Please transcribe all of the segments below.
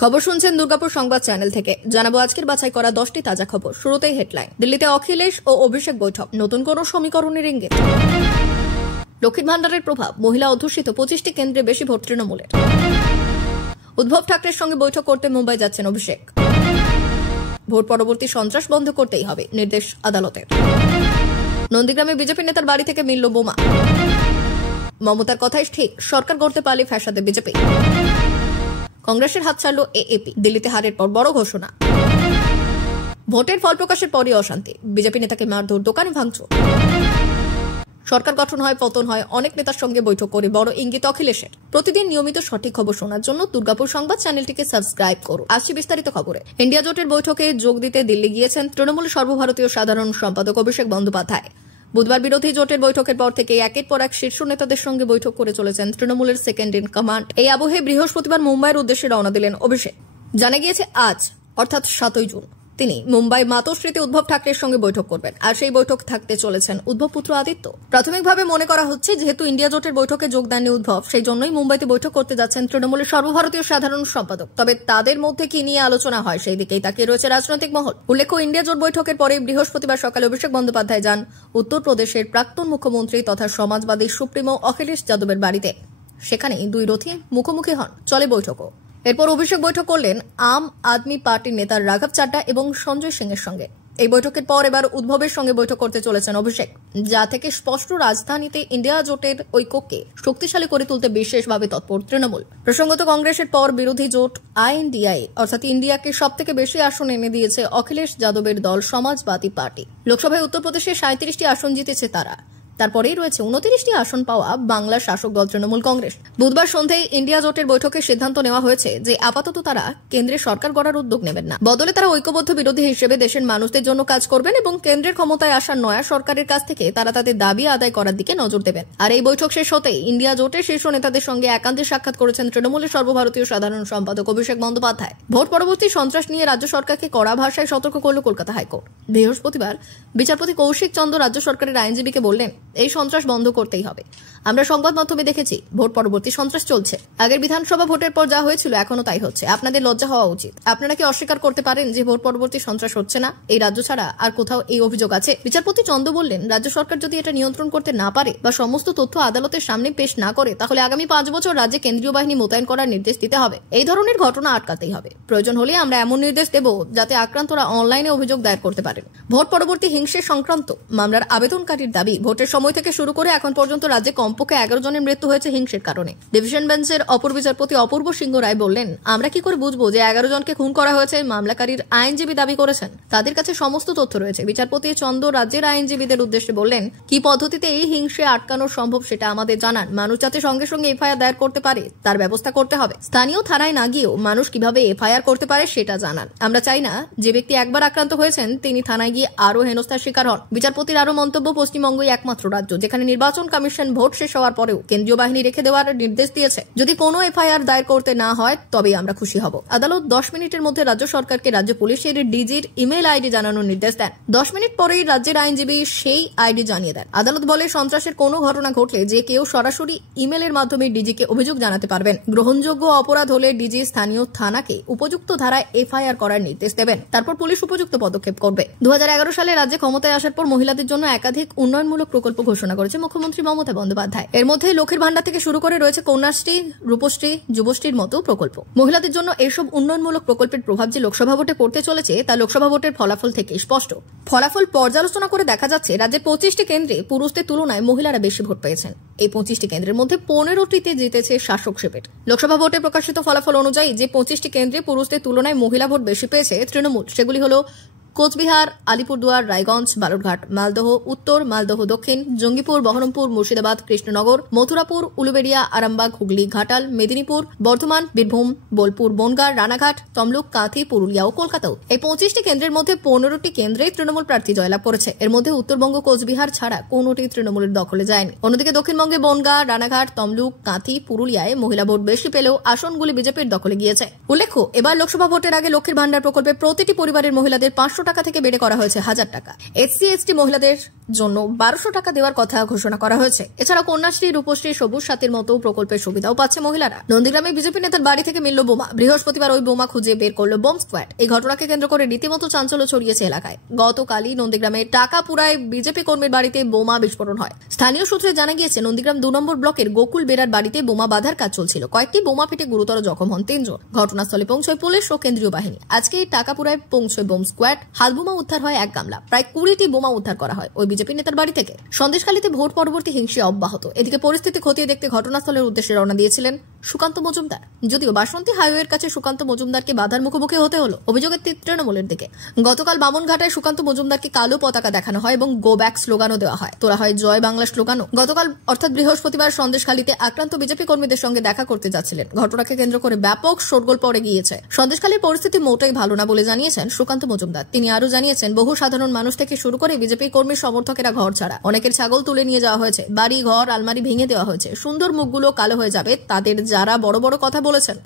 খবর শুনছেন দুর্গাপুর সংবাদ চ্যানেল থেকে। জানাবো আজকের বাছাই করা 10টি তাজা খবর। শুরুতেই হেডলাইন। দিল্লিতে অখিলেশ ও অভিষেক বৈঠক, নতুন কোন সমীকরণের ইঙ্গিত। লক্ষ্মীর ভান্ডারের প্রভাব, মহিলা অধ্যুষিত 25টি কেন্দ্রে বেশি ভোট তৃণমূলের। উদ্ধব ঠাকরের সঙ্গে বৈঠক করতে মুম্বাই যাচ্ছেন অভিষেক। ভোট পরবর্তী সন্ত্রাস বন্ধ করতেই হবে, নির্দেশ আদালতের। নন্দীগ্রামে বিজেপি নেতার বাড়ি থেকে মিলল বোমা। মমতার কথাই ঠিক, সরকার গড়তে পারলে ফ্যাসাদে বিজেপি। কংগ্রেসের হাত ছাড়ল এএপি, দিল্লিতে হারের পর বড় ঘোষণা। ভোটের ফল প্রকাশের পরই অশান্তি, বিজেপি নেতাকে মারধর, দোকানে ভাঙচুর। সরকার গঠন হয়, পতন হয়, অনেক নেতার সঙ্গে বৈঠক করে বড় ইঙ্গিত অখিলেশের। প্রতিদিন নিয়মিত সঠিক খবর শোনার জন্য দুর্গাপুর সংবাদ চ্যানেলটিকে সাবস্ক্রাইব করুন। আসছি বিস্তারিত খবরে। ইন্ডিয়া জোটের বৈঠকে যোগ দিতে দিল্লি গিয়েছেন তৃণমূল সর্বভারতীয় সাধারণ সম্পাদক অভিষেক বন্দ্যোপাধ্যায়। বুধবার বিরোধী জোটের বৈঠকের পর থেকে একের পর এক শীর্ষ নেতাদের সঙ্গে বৈঠক করে চলেছেন তৃণমূলের সেকেন্ড ইন কমান্ড। এই আবহে বৃহস্পতিবার মুম্বাইয়ের উদ্দেশ্যে রওনা দিলেন অভিষেক। জানা গিয়েছে আজ অর্থাৎ 7ই জুন তিনি মুম্বাই মাতোশ্রীতে উদ্ধব ঠাকরের সঙ্গে বৈঠক করবেন। আর সেই বৈঠক থাকতে চলেছেন উদ্ধব পুত্র আদিত্য। প্রাথমিকভাবে মনে করা হচ্ছে, যেহেতু ইন্ডিয়া জোটের বৈঠকে যোগ দেননি উদ্ধব, সেই জন্যই মুম্বাইতে বৈঠক করতে যাচ্ছেন তৃণমূলের সর্বভারতীয় সাধারণ সম্পাদক। তবে তাদের মধ্যে কি নিয়ে আলোচনা হয়, সেই দিকেই তাকিয়ে রয়েছে রাজনৈতিক মহল। উল্লেখ্য, ইন্ডিয়া জোট বৈঠকের পরে বৃহস্পতিবার সকালে অভিষেক বন্দ্যোপাধ্যায় যান উত্তরপ্রদেশের প্রাক্তন মুখ্যমন্ত্রী তথা সমাজবাদী সুপ্রিমো অখিলেশ যাদবের বাড়িতে। সেখানে দুই রথী মুখোমুখি হন, চলে বৈঠকও। এরপর অভিষেক বৈঠক করলেন আম আদমি পার্টির নেতা রাঘব চাড্ডা এবং সঞ্জয় সিং এর সঙ্গে। এই বৈঠকের পর এবার উদ্ধবের সঙ্গে বৈঠক করতে চলেছেন অভিষেক, যা থেকে স্পষ্ট রাজধানীতে ইন্ডিয়া জোটের ঐক্যকে শক্তিশালী করে তুলতে বিশেষভাবে তৎপর তৃণমূল। প্রসঙ্গত, কংগ্রেসের পর বিরোধী জোট আইএনডিআই অর্থাৎ ইন্ডিয়াকে সবথেকে বেশি আসন এনে দিয়েছে অখিলেশ যাদবের দল সমাজবাদী পার্টি। লোকসভায় উত্তরপ্রদেশে 37টি আসন জিতেছে তারা। তারপরেই রয়েছে 29টি আসন পাওয়া বাংলার শাসক দল তৃণমূল কংগ্রেস। বুধবার সন্ধ্যায় ইন্ডিয়া জোটের বৈঠকে সিদ্ধান্ত নেওয়া হয়েছে যে আপাতত তারা কেন্দ্রে সরকার গড়ার উদ্যোগ নেবেন না। বদলে তারা ঐক্যবদ্ধ বিরোধী হিসেবে দেশের মানুষদের জন্য কাজ করবেন এবং কেন্দ্রের ক্ষমতায় আসা নয়া সরকারের কাছ থেকে তারা তাদের দাবি আদায় করার দিকে নজর দেবেন। আর এই বৈঠক শেষ হতেই ইন্ডিয়া জোটের শীর্ষ নেতাদের সঙ্গে একান্তে সাক্ষাৎ করেছেন তৃণমূলের সর্বভারতীয় সাধারণ সম্পাদক অভিষেক বন্দ্যোপাধ্যায়। ভোট পরবর্তী সন্ত্রাস নিয়ে রাজ্য সরকারকে কড়া ভাষায় সতর্ক করল কলকাতা হাইকোর্ট। বৃহস্পতিবার বিচারপতি কৌশিক চন্দ্র রাজ্য সরকারের আইনজীবীকে বললেন, এই সন্ত্রাস বন্ধ করতেই হবে। আমরা সংবাদ মাধ্যমে দেখেছি ভোট পরবর্তী সন্ত্রাস চলছে। আগের বিধানসভা ভোটের পর যা হয়েছিল এখনো তাই হচ্ছে। আপনাদের লজ্জা হওয়া উচিত। আপনারা কি অস্বীকার করতে পারেন যে ভোট পরবর্তী সন্ত্রাস হচ্ছে না? এই রাজ্য ছাড়া আর কোথাও এই অভিযোগ আছে? বিচারপতি চন্দ্র বললেন, রাজ্য সরকার যদি এটা নিয়ন্ত্রণ করতে না পারে বা সমস্ত তথ্য আদালতের সামনে পেশ না করে, তাহলে আগামী 5 বছর রাজ্যে কেন্দ্রীয় বাহিনী মোতায়েন করার নির্দেশ দিতে হবে। এই ধরনের ঘটনা আটকাতেই হবে। প্রয়োজন হলে আমরা এমন নির্দেশ দেব যাতে আক্রান্তরা অনলাইনে অভিযোগ দায়ের করতে পারেন। ভোট পরবর্তী হিংসে সংক্রান্ত মামলার আবেদনকারীর দাবি, ভোটের সময় থেকে শুরু করে এখন পর্যন্ত রাজ্যে কমপক্ষে 11 জনের মৃত্যু হয়েছে হিংসের কারণে। ডিভিশন বেঞ্চের অপর বিচারপতি অপূর্ব সিংহ রায় বললেন, আমরা কি করে বুঝবো যে 11 জনকে খুন করা হয়েছে? মামলাকারীর আইনজীবী দাবি করেছেন তাদের কাছে সমস্ত তথ্য রয়েছে। বিচারপতি চন্দ্র রাজ্যের আইনজীবীদের উদ্দেশ্যে বললেন, কি পদ্ধতিতে এই হিংসে আটকানো সম্ভব সেটা আমাদের জানান। মানুষ যাতে সঙ্গে সঙ্গে এফআইআর দায়ের করতে পারে তার ব্যবস্থা করতে হবে। স্থানীয় থানায় না গিয়েও মানুষ কিভাবে এফআইআর করতে পারে সেটা জানান। আমরা চাই না যে ব্যক্তি একবার আক্রান্ত হয়েছেন তিনি থানায় গিয়ে আরো হেনস্থার শিকার হন। বিচারপতির আরো মন্তব্য, পশ্চিমবঙ্গই একমাত্র রাজ্য যেখানে নির্বাচন কমিশন ভোট শেষ হওয়ার পরেও কেন্দ্রীয় বাহিনী রেখে দেওয়ার নির্দেশ দিয়েছে। যদি কোনো এফআইআর দায়ের করতে না হয় তবেই আমরা খুশি হব। আদালত 10 মিনিটের মধ্যে রাজ্য সরকারকে রাজ্য পুলিশের ডিজির ইমেল আইডি জানানোর নির্দেশ দেন। 10 মিনিট পরেই রাজ্যের আইনজীবী সেই আইডি জানিয়ে দেন। আদালত বলে, সন্ত্রাসের কোনো ঘটনা ঘটলে যে কেউ সরাসরি ইমেলের মাধ্যমে ডিজিকে অভিযোগ জানাতে পারবেন। গ্রহণযোগ্য অপরাধ হলে ডিজি স্থানীয় থানাকে উপযুক্ত ধারায় এফআইআর করার নির্দেশ দেবেন। তারপর পুলিশ উপযুক্ত পদক্ষেপ করবে। 2011 সালে রাজ্যে ক্ষমতায় আসার পর মহিলাদের জন্য একাধিক উন্নয়নমূলক প্রকল্প ঘোষণা করেছে মুখ্যমন্ত্রী মমতা বন্দ্যোপাধ্যায়। এর মধ্যে লক্ষ্মীর ভান্ডার থেকে শুরু করে রয়েছে কন্যাশ্রী, রূপশ্রী, যুবশ্রীর মতো প্রকল্প। মহিলাদের জন্য এইসব উন্নয়নমূলক প্রকল্পের প্রভাব যে লোকসভা ভোটে পড়তে চলেছে তা লোকসভা ভোটের ফলাফল থেকে স্পষ্ট। ফলাফল পর্যালোচনা করে দেখা যাচ্ছে রাজ্যের 25টি কেন্দ্রে পুরুষদের তুলনায় মহিলারা বেশি ভোট পেয়েছেন। এই 25টি কেন্দ্রের মধ্যে 15টিতে জিতেছে শাসক শিবির। লোকসভা ভোটে প্রকাশিত ফলাফল অনুযায়ী যে 25টি কেন্দ্রে পুরুষদের তুলনায় মহিলা ভোট বেশি পেয়েছে তৃণমূল, সেগুলি হল কোচবিহার, আলিপুরদুয়ার, রায়গঞ্জ, বালুরঘাট, মালদহ উত্তর, মালদহ দক্ষিণ, জঙ্গিপুর, বহরমপুর, মুর্শিদাবাদ, কৃষ্ণনগর, মথুরাপুর, উলুবেড়িয়া, আরামবাগ, হুগলি, ঘাটাল, মেদিনীপুর, বর্ধমান, বীরভূম, বোলপুর, বনগাঁ, রানাঘাট, তমলুক, কাঁথি, পুরুলিয়া ও কলকাতাও। এই 25টি কেন্দ্রের মধ্যে 15টি কেন্দ্রে তৃণমূল প্রার্থী জয়লাভ করেছে। এর মধ্যে উত্তরবঙ্গ, কোচবিহার ছাড়া কোনোটি তৃণমূলের দখলে যায়নি। অন্যদিকে দক্ষিণবঙ্গে বনগাঁ, রানাঘাট, তমলুক, কাঁথি, পুরুলিয়ায় মহিলা ভোট বেশি পেলেও আসনগুলি বিজেপির দখলে গিয়েছে। উল্লেখ্য, এবার লোকসভা ভোটের আগে লক্ষ্মীর ভান্ডার প্রকল্পে প্রতিটি পরিবারের মহিলাদের 500 টাকা থেকে বেড়ে করা হয়েছে 1000 টাকা। এসসি/এসটি মহিলাদের জন্য 1200 টাকা দেওয়ার কথা ঘোষণা করা হয়েছে। এছাড়া কন্যাশ্রী, রূপশ্রী, সবুজ সাথীর মতো প্রকল্পের সুবিধাও পাচ্ছে মহিলারা। নন্দীগ্রামে বিজেপি নেতার বাড়ি থেকে মিলল বোমা। বৃহস্পতিবার ওই বোমা খুঁজে বের করলো বম্ব স্কোয়াড। এই ঘটনাকে কেন্দ্র করে রীতিমতো চাঞ্চল্য ছড়িয়েছে এলাকায়। গতকালই নন্দীগ্রামে টাকাপুরায় বিজেপি কর্মীর বাড়িতে বোমা বিস্ফোরণ হয়। স্থানীয় সূত্রে জানা গিয়েছে, নন্দীগ্রাম 2 নম্বর ব্লকের গোকুল বেরার বাড়িতে বোমা বাঁধার কাজ চলছিল। কয়েকটি বোমা ফেটে গুরুতর জখম হন 3 জন। ঘটনাস্থলে পৌঁছয় পুলিশ ও কেন্দ্রীয় বাহিনী। আজকে টাকাপুরায় পৌঁছয় বোম স্কোয়াড। হালবোমা উদ্ধার হয় 1 গামলা। প্রায় 20টি বোমা উদ্ধার করা হয় ওই বিজেপি নেতার বাড়ি থেকে। সন্দেশখালীতে ভোট পরবর্তী হিংসা অব্যাহত। এদিকে পরিস্থিতি খতিয়ে দেখতে ঘটনাস্থলের উদ্দেশ্যে রওনা দিয়েছিলেন সুকান্ত মজুমদার। যদিও বাসন্তী হাইওয়ের কাছে সুকান্ত মজুমদারকে বাধার মুখোমুখি হতে হলো। অভিযোগের তীর তৃণমূলের দিকে। গতকাল বামনঘাটায় সুকান্ত মজুমদারকে কালো পতাকা দেখানো হয় এবং গো ব্যাক স্লোগানও দেওয়া হয়। তোলা হয় জয় বাংলা স্লোগানও। গতকাল অর্থাৎ বৃহস্পতিবার সন্দেশখালীতে আক্রান্ত বিজেপি কর্মীদের সঙ্গে দেখা করতে যাচ্ছিলেন। ঘটনাকে কেন্দ্র করে ব্যাপক শোরগোল পড়ে গিয়েছে। সন্দেশখালীর পরিস্থিতি মোটেই ভালো না বলে জানিয়েছেন সুকান্ত মজুমদার। তিনি আরও জানিয়েছেন, বহু সাধারণ মানুষ থেকে শুরু করে বিজেপি কর্মী সমর্থকেরা ঘর ছাড়া। অনেকের ছাগল তুলে নিয়ে যাওয়া হয়েছে। বাড়ি, ঘর, আলমারি ভেঙে দেওয়া হয়েছে। সুন্দর মুখগুলো কালো হয়ে যাবে তাদের যারা বড় বড় কথা বলেছেন।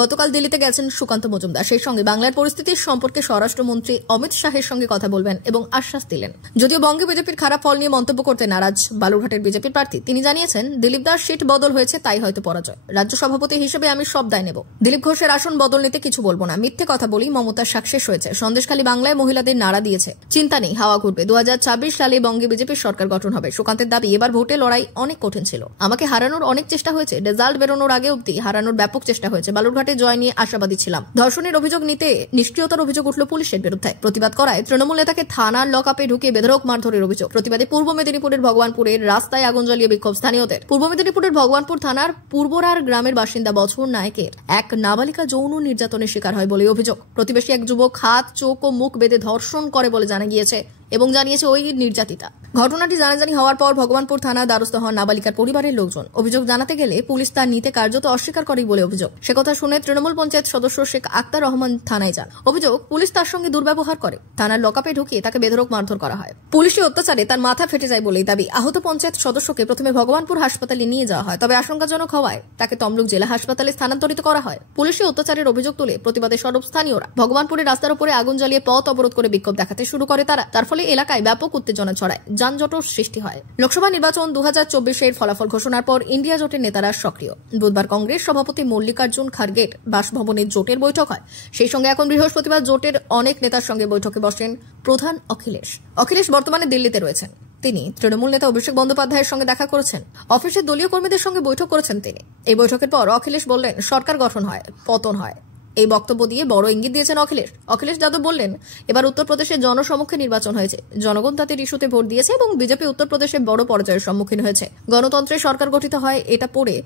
গতকাল দিল্লিতে গেছেন সুকান্ত মজুমদার। সেই সঙ্গে বাংলার পরিস্থিতির সম্পর্কে স্বরাষ্ট্রমন্ত্রী অমিত শাহের সঙ্গে কথা বলবেন এবং আশ্বাস দিলেন। যদিও বঙ্গে বিজেপির খারাপ ফল নিয়ে মন্তব্য করতে নারাজ বালুরঘাটের বিজেপির প্রার্থী। তিনি জানিয়েছেন, দিলীপ দাস সিট বদল হয়েছে, তাই হয়তো পরাজয়। রাজ্য সভাপতি হিসেবে আমি সব দায় নেব। দিলীপ ঘোষের আসন বদল নিতে কিছু বলবো না। মিথ্যে কথা বলি, মমতার সাকসেস হয়েছে। সন্দেশখালী বাংলায় মহিলাদের নাড়া দিয়েছে। চিন্তা নেই, হাওয়া ঘুরবে। 2026 সালে বঙ্গে বিজেপির সরকার গঠন হবে। সুকান্তের দাবি, এবার ভোটে লড়াই অনেক কঠিন ছিল। আমাকে হারানোর অনেক চেষ্টা হয়েছে। রেজাল্ট বেরোনোর আগে অব্দি হারানোর ব্যাপক চেষ্টা হয়েছে। বালুরঘাটে জয় নিয়ে আশাবাদী ছিলাম। ধর্ষণের অভিযোগ নিতে নিষ্ক্রিয়তার অভিযোগ উঠল পুলিশের বিরুদ্ধে। প্রতিবাদ করায় তৃণমূল নেতাকে থানার লকআপে ঢুকে বেধড়ক মারধরের অভিযোগ। প্রতিবাদে পূর্ব মেদিনীপুরের ভগবানপুরের রাস্তায় আগুন জ্বালিয়ে বিক্ষোভ স্থানীয়দের। পূর্ব মেদিনীপুরের ভগবানপুর থানার পূর্বরার গ্রামের বাসিন্দা বছর নায়কের এক নাবালিকা যৌন নির্যাতনের শিকার হয় বলে অভিযোগ। প্রতিবেশী এক যুবক হাত, চোখ ও মুখ বেঁধে ধর্ষণ করে বলে জানা গিয়েছে এবং জানিয়েছে ওই নির্যাতিতা। ঘটনাটি জানাজানি হওয়ার পর ভগবানপুর থানার দ্বারস্থ হন নাবালিকার পরিবারের লোকজন। অভিযোগ জানাতে গেলে পুলিশ তার নিতে কার্যত অস্বীকার করে বলে অভিযোগ। সে কথা শুনে তৃণমূল পঞ্চায়েত সদস্য শেখ আক্তার রহমান থানায় যান। অভিযোগ, পুলিশ তার সঙ্গে দুর্ব্যবহার করে। থানার লকআপে ঢুকিয়ে তাকে বেধড়ক মারধর করা হয়। পুলিশি অত্যাচারে তার মাথা ফেটে যায় বলেই দাবি। আহত পঞ্চায়েত সদস্যকে প্রথমে ভগবানপুর হাসপাতালে নিয়ে যাওয়া হয়, তবে আশঙ্কাজনক হওয়ায় তাকে তমলুক জেলা হাসপাতালে স্থানান্তরিত করা হয়। পুলিশি অত্যাচারের অভিযোগ তুলে প্রতিবাদে সরব স্থানীয়রা। ভগবানপুরের রাস্তার উপরে আগুন জ্বালিয়ে পথ অবরোধ করে বিক্ষোভ দেখাতে শুরু করে তারা। তার ফলে এলাকায় ব্যাপক উত্তেজনা ছড়ায়, যানজটের সৃষ্টি হয়। লোকসভা নির্বাচন 2024-এর ফলাফল ঘোষণার পর ইন্ডিয়া জোটের নেতারা সক্রিয়। বুধবার কংগ্রেস সভাপতি মল্লিকার্জুন খার্গের বাসভবনে জোটের বৈঠক হয়। সেই সঙ্গে এখন বৃহস্পতিবার জোটের অনেক নেতার সঙ্গে বৈঠকে বসেন প্রধান অখিলেশ। অখিলেশ বর্তমানে দিল্লিতে রয়েছেন। তিনি তৃণমূল নেতা অভিষেক বন্দ্যোপাধ্যায়ের সঙ্গে দেখা করেছেন। অফিসে দলীয় কর্মীদের সঙ্গে বৈঠক করেছেন তিনি। এই বৈঠকের পর অখিলেশ বললেন, সরকার গঠন হয়, পতন হয়। এই বক্তব্য দিয়ে বড় ইঙ্গিত দিয়েছেন অখিলেশ। অখিলেশ যাদব বললেন, এবার উত্তরপ্রদেশে জনসমক্ষে নির্বাচন হয়েছে। জনগণ তাদের ইস্যুতে ভোট দিয়েছে এবং বিজেপি উত্তরপ্রদেশে বড় পরাজয়ের সম্মুখীন হয়েছে। গণতন্ত্রে সরকার গঠিত হয় এটা পড়ে,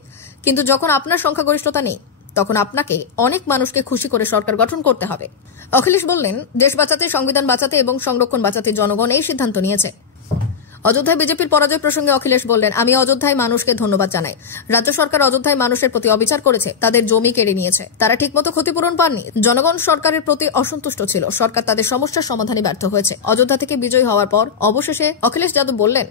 কিন্তু যখন আপনার সংখ্যাগরিষ্ঠতা নেই তখন আপনাকে অনেক মানুষকে খুশি করে সরকার গঠন করতে হবে। অখিলেশ বললেন, দেশ বাঁচাতে, সংবিধান বাঁচাতে এবং সংরক্ষণ বাঁচাতে জনগণ এই সিদ্ধান্ত নিয়েছে। অযোধ্যায় বিজেপির পরাজয় প্রসঙ্গে অখিলেশ বললেন, আমি অযোধ্যায় মানুষকে ধন্যবাদ জানাই। রাজ্য সরকার অযোধ্যায় মানুষের প্রতি অবিচার করেছে, তাদের জমি কেড়ে নিয়েছে। তারা ঠিকমতো ক্ষতিপূরণ পাননি। জনগণ সরকারের প্রতি অসন্তুষ্ট ছিল। সরকার তাদের সমস্যার সমাধানে ব্যর্থ হয়েছে। অযোধ্যা থেকে বিজয়ী হওয়ার পর অবশেষে অখিলেশ যাদব বললেন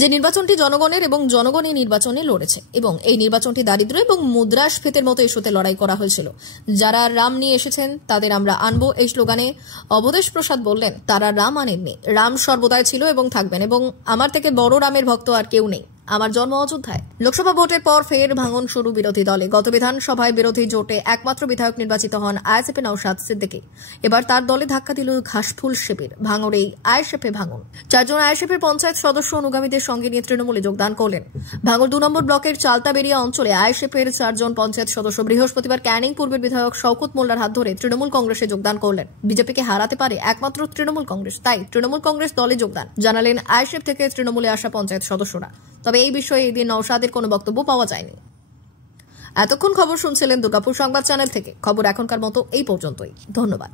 যে নির্বাচনটি জনগণের এবং জনগণ এই নির্বাচনে লড়েছে এবং এই নির্বাচনটি দারিদ্র এবং মুদ্রাস্ফীতির মতো ইস্যুতে লড়াই করা হয়েছিল। যারা রাম নিয়ে এসেছেন তাদের আমরা আনবো, এই স্লোগানে অবধেশ প্রসাদ বললেন, তারা রাম আনেননি। রাম সর্বদাই ছিল এবং থাকবেন এবং আমার থেকে বড় রামের ভক্ত আর কেউ নেই। আমার জন্ম অযোধ্যায়। লোকসভা ভোটের পর ফের ভাঙন শুরু বিরোধী দলে। গত বিধানসভায় বিরোধী জোটে একমাত্র বিধায়ক নির্বাচিত হন আইএসএফে নওশাদ সিদ্দিকী। এবার তার দলে ধাক্কা দিল ঘাসফুল শিবির। ভাঙড়েই আইএসএফে ভাঙন। 4 জন আইএসএফের পঞ্চায়েত সদস্য অনুগামীদের সঙ্গে নিয়ে তৃণমূলে যোগদান করলেন। ভাঙড় 2 নম্বর ব্লকের চালতাবেরিয়া অঞ্চলে আইএসএফের 4 জন পঞ্চায়েত সদস্য বৃহস্পতিবার ক্যানিং পূর্বের বিধায়ক শওকত মোল্লার হাত ধরে তৃণমূল কংগ্রেসে যোগদান করলেন। বিজেপিকে হারাতে পারে একমাত্র তৃণমূল কংগ্রেস, তাই তৃণমূল কংগ্রেস দলে যোগদান জানালেন আইএসএফ থেকে তৃণমূলে আসা পঞ্চায়েত সদস্যরা। তবে এই বিষয়ে এদিন নওশাদের কোনো বক্তব্য পাওয়া যায়নি। এতক্ষণ খবর শুনছিলেন দুর্গাপুর সংবাদ চ্যানেল থেকে। খবর এখনকার মতো এই পর্যন্তই। ধন্যবাদ।